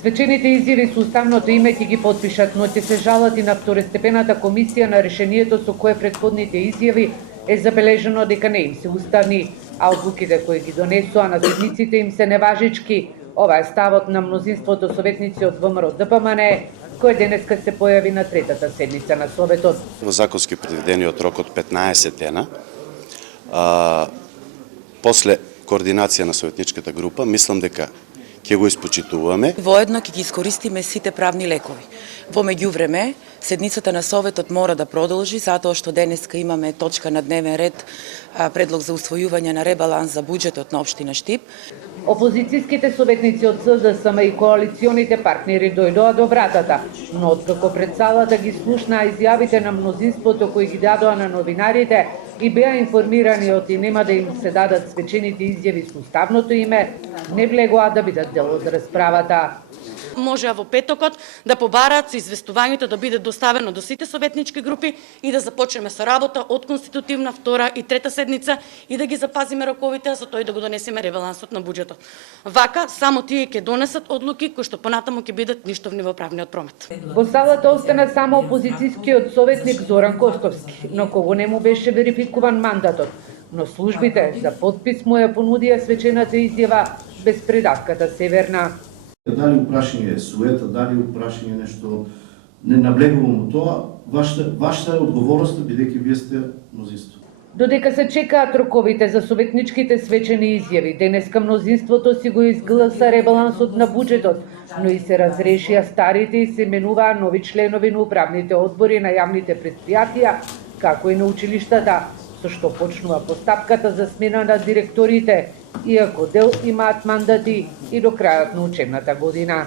Свечените изјави со уставното име ќе ги потпишат, но ќе се жалат и на второстепената комисија на решението со кое претходните изјави е забележено дека не им се уставни, а одлуките кои ги донесоа на седниците им се неважички. Ова е ставот на мнозинството советници од ВМРО ДПМН, кој денеска се појави на третата седница на Советот. Во законски предвидениот рок од 15 дена, после координација на советничката група, мислам дека ќе го испочитуваме. Воедно ќе ги искористиме сите правни лекови. Во меѓувреме, седницата на Советот мора да продолжи, затоа што денеска имаме точка на дневен ред, предлог за усвојување на ребаланс за буџетот на општина Штип. Опозицијските советници од СДСМ и коалиционите партнери дојдоа до вратата, но откако пред салата ги слушнаа изјавите на мнозинството кои ги дадоа на новинарите и беа информирани од и нема да им се дадат свечените изјави со уставното име, не влегоа да бидат дел од расправата. Можеа во петокот да побараат со известувањето да биде доставено до сите советнички групи и да започнеме со работа од конститутивна, втора и трета седница и да ги запазиме роковите, а за тоа и да го донесеме ребалансот на буџетот. Вака, само тие ќе донесат одлуки кои што понатаму ќе бидат ништовни во правниот промет. Во салата остана само опозицијскиот советник Зоран Костовски, но кого не му беше верификуван мандатот, но службите за подпис му ја понудија свечената изјава без придатката Северна. Дали упрашање е суета, дали упрашање нешто, не наблегувам тоа, вашата е одговорност, бидејќи вие сте мнозинство. Додека се чекаат роковите за советничките свечени изјави, денеска мнозинството си го изгласа ребалансот на буџетот, но и се разрешија старите и се именуваа нови членови на управните одбори на јавните претпријатија, како и на училиштата, со што почнува постапката за смена на директорите, иако дел имаат мандати и до крајот на учебната година.